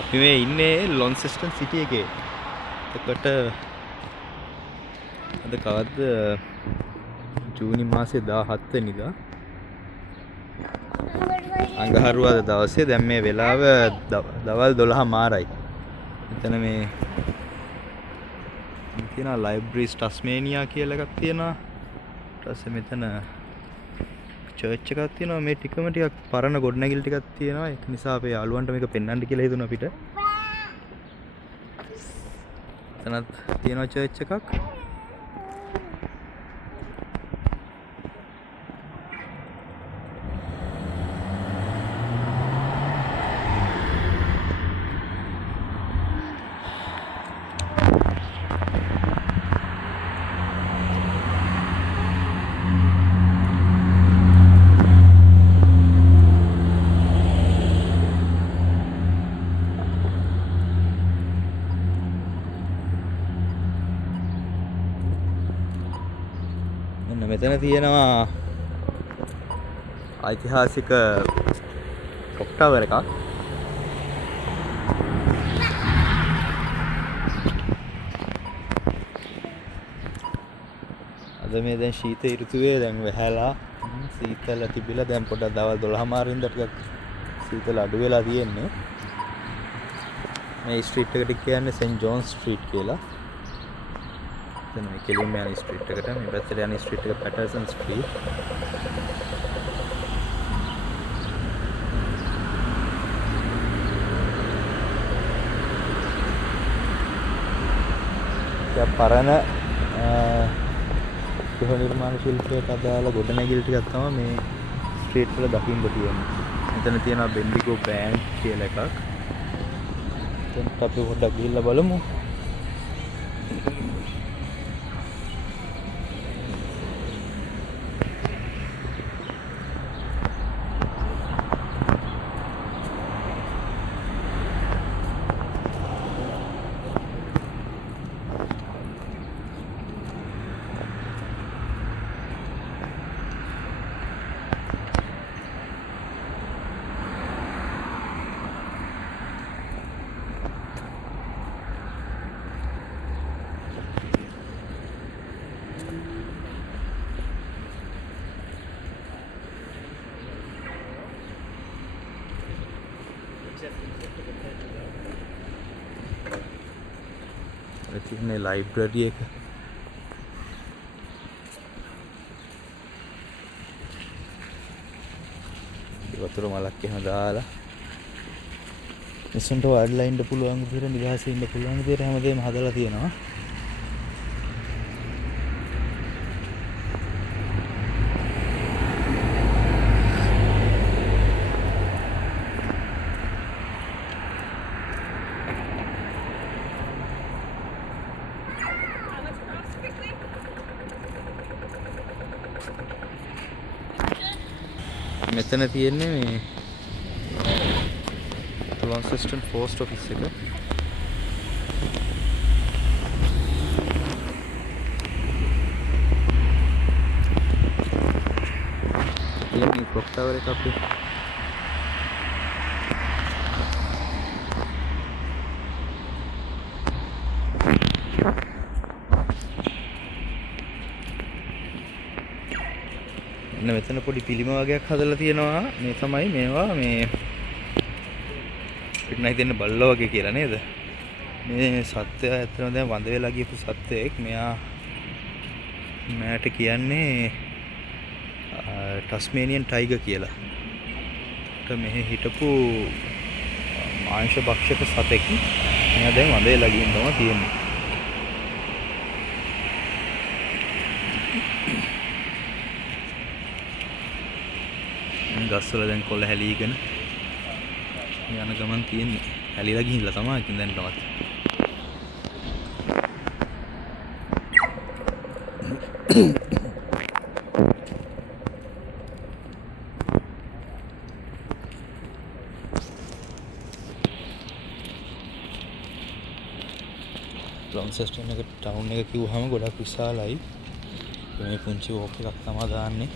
අපි මේ ඉන්නේ ලොන්සෙස්ටන් සිටි එකේ. එතකොට අද කවද්ද ජූනි මාසේ 17 වෙනිදා අඟහරුවාදා දවසේ දැන් මේ වෙලාව දවල් 12 මාරයි. මෙතන මේ තියෙනවා ලයිබ්‍රරිස් ටස්මේනියා කියලා එකක් තියෙනවා. ඊට පස්සේ මෙතන චර්ච් එකක් තියෙනවා. මේ ටිකම ටිකක් පරණ ගොඩනැගිලි ටිකක් තියෙනවා. ඒක නිසා අපේ යාළුවන්ට මේක පෙන්වන්න කියලා හිතුණා අපිට. එතනත් තියෙනවා චර්ච් එකක්. මෙතන තියෙනවා ඓතිහාසික ක්ලොක් ටවර් එකක්. අද මේ දැන් ශීත ඍතුවේ දැන් වැහැලා සීතල තිබිලා දැන් පොඩ්ඩක් දවල් 12 මාරින්ද ටිකක් සීතල අඩු වෙලා තියෙන්නේ. මේ ස්ට්‍රීට් එකට කියන්නේ සෙන්ට් ජෝන් ස්ට්‍රීට් කියලා. මේ කෙලින්ම යන ස්ට්‍රීට් එකට මේ පැත්තට යන ස්ට්‍රීට් එක පැටර්සන් ස්ට්‍රීට්. ඒ පරණ ගෘහ නිර්මාණ ශිල්පයට අදාළ ගොඩනැගිලි ටිකක් තමයි මේ ස්ට්‍රීට් වල දකින්න තියෙන්නේ. මෙතන තියෙනවා බෙන්ඩිගෝ බෑන්ක් කියලා එකක්. දැන් අපි පොඩ්ඩක් ගිහිල්ලා බලමු. තියෙන්නේ ලයිබ්‍රරි එක. වතුර මලක් එහෙම දාලා මිනිස්සුන්ට වාඩිලා ඉන්න පුළුවන් විදිහට නිදහසේ ඉන්න පුළුවන් විදිහට හැමදේම හදලා තියෙනවා. මෙතන තියෙන්නේ මේ ලොන්සෙස්ටන් පෝස්ට් ඔෆිස් එක. මේ ක්ලොක් ටවර් එක අපි මෙතන පොඩි පිළිම වගේක් හදලා තියෙනවා. මේ තමයි මේවා මේ පිට නැති දෙන්න බල්ලා වගේ කියලා නේද? මේ සත්‍යය ඇත්තටම දැන් වඳ වෙලා ගියපු සත්‍යයක්. මෙයාට කියන්නේ ටස්මේනියන් ටයිගර් කියලා. මෙහි හිටපු මාංශ භක්ෂක සතෙක්. මෙයා දැන් වඳ වෙලා ගින්න තමයි තියෙන්නේ. ගස්වල දැන් කොළ හැලීගෙන යන ගමන් තියෙන්නේ. හැලිලා ගිහිල්ලා තමයි ඉතින් දැන් තවත්. ලොන්සෙස්ටන් එක ටවුන් එක කිව්වහම ගොඩක් විශාලයි. මේ පුංචි වෝක් එකක් තමයි දාන්නේ.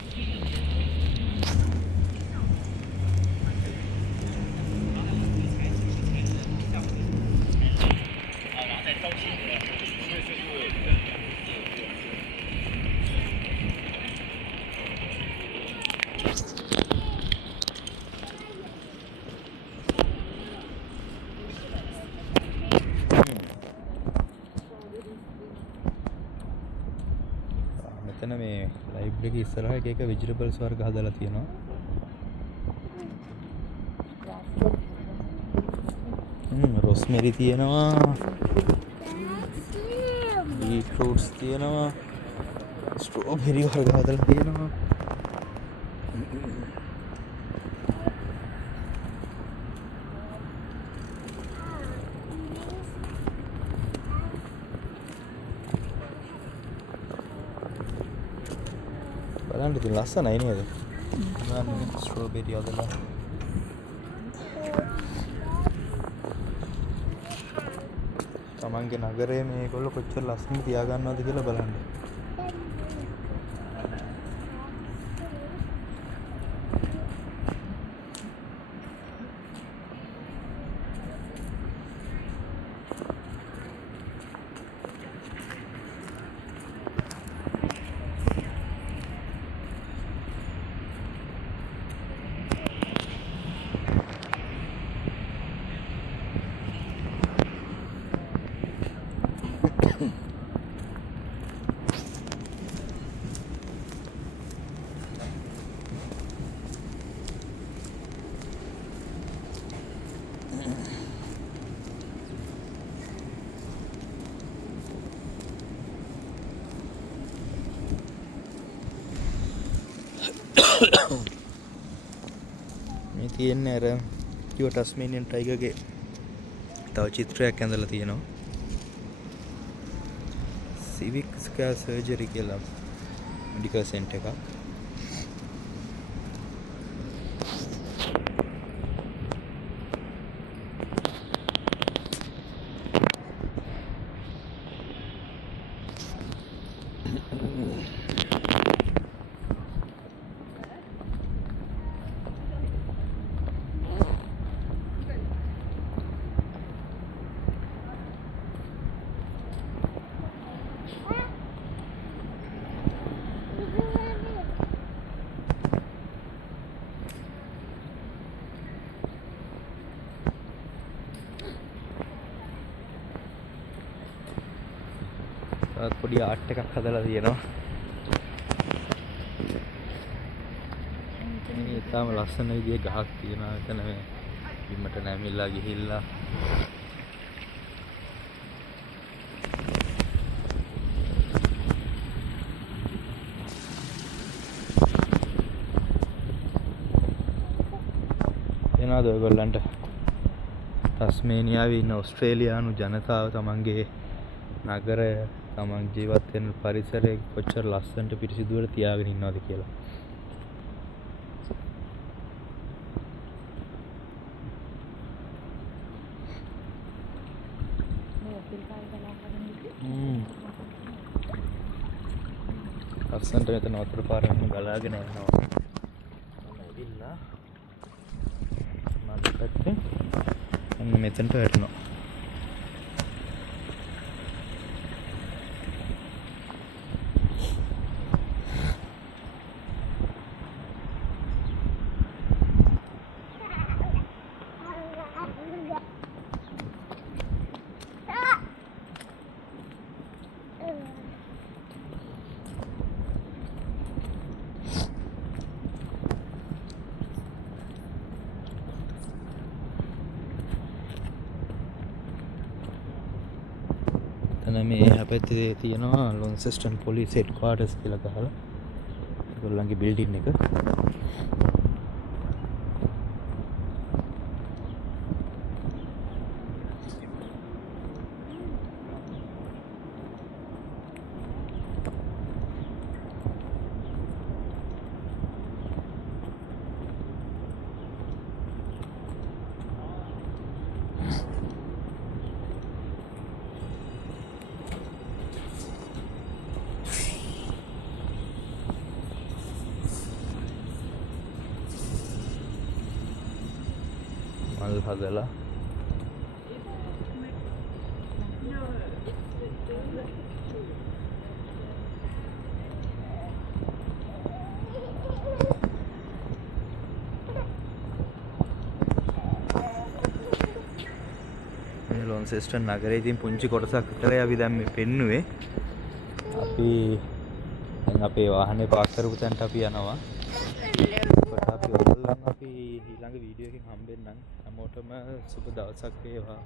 මෙතන මේ ලයිබ්‍රරි එක ඉස්සරහ එක එක වෙජිටබල්ස් වර්ග හදලා තියෙනවා. රොස්මෙරි තියෙනවා, බීට්‍රූට්ස් තියෙනවා, ස්ට්‍රෝබෙරි වර්ග හදලා තියෙනවා. බලන්න ඉතින් ලස්සනයි නේද? බලන්න ස්ට්‍රෝබෙරි හදලා. තමන්ගේ නගරේ මේගොල්ලෝ කොච්චර ලස්සනට තියාගන්නවද කියලා බලන්න. මේ තියෙන්නේ අර කිව්ව ටස්මේනියන් ටයිගර්ගේ තව චිත්‍රයක් ඇඳලා තියෙනවා. සිවික් ස්කෑ සර්ජරි කියලා මෙඩිකල් සෙන්ටර් එකක්. පොඩි ආර්ට් එකක් හදලා තියෙනවා. මේ ඊටාම ලස්සන විදිහේ ගහක් තියෙනවා. එතන මේ බිමට නැමිලා ගිහිල්ලා එනවාද ඔයගොල්ලන්ට ටස්මේනියාවේ ඉන්න ඕස්ට්‍රේලියානු ජනතාව තමන්ගේ නගරය තමන් ජීවත් වෙන පරිසරය කොච්චර ලස්සනට පිරිසිදුවට තියාගෙන ඉන්නවද කියලා. ලස්සනට මෙතන වතුර පාරක් ගලාගෙන යනවා. මම ඇවිල්ලා මම පැත්තේ අන්න මෙතනට වැටෙනවා. මේ හැපැත්තේ තියෙනවා ලොන්සෙස්ටන් පොලිස් හෙඩ් ක්වාටර්ස් කියලා ගහලා ඒගොල්ලන්ගේ බිල්ඩින් එක. මල් හදලා මේ ලොන්සෙස්ටන් නගරේ ඉතින් පුංචි කොටසක් විතරයි අපි දැන් මේ පෙන්නුවේ. අපි දැන් අපේ වාහනේ පාක් කරපු තැනට අපි යනවා. එතකොට අපි ඔයගොල්ලන් අපි ඊළඟ වීඩියෝ එකකින් හම්බෙන්නම්. හැමෝටම සුබ දවසක් වේවා.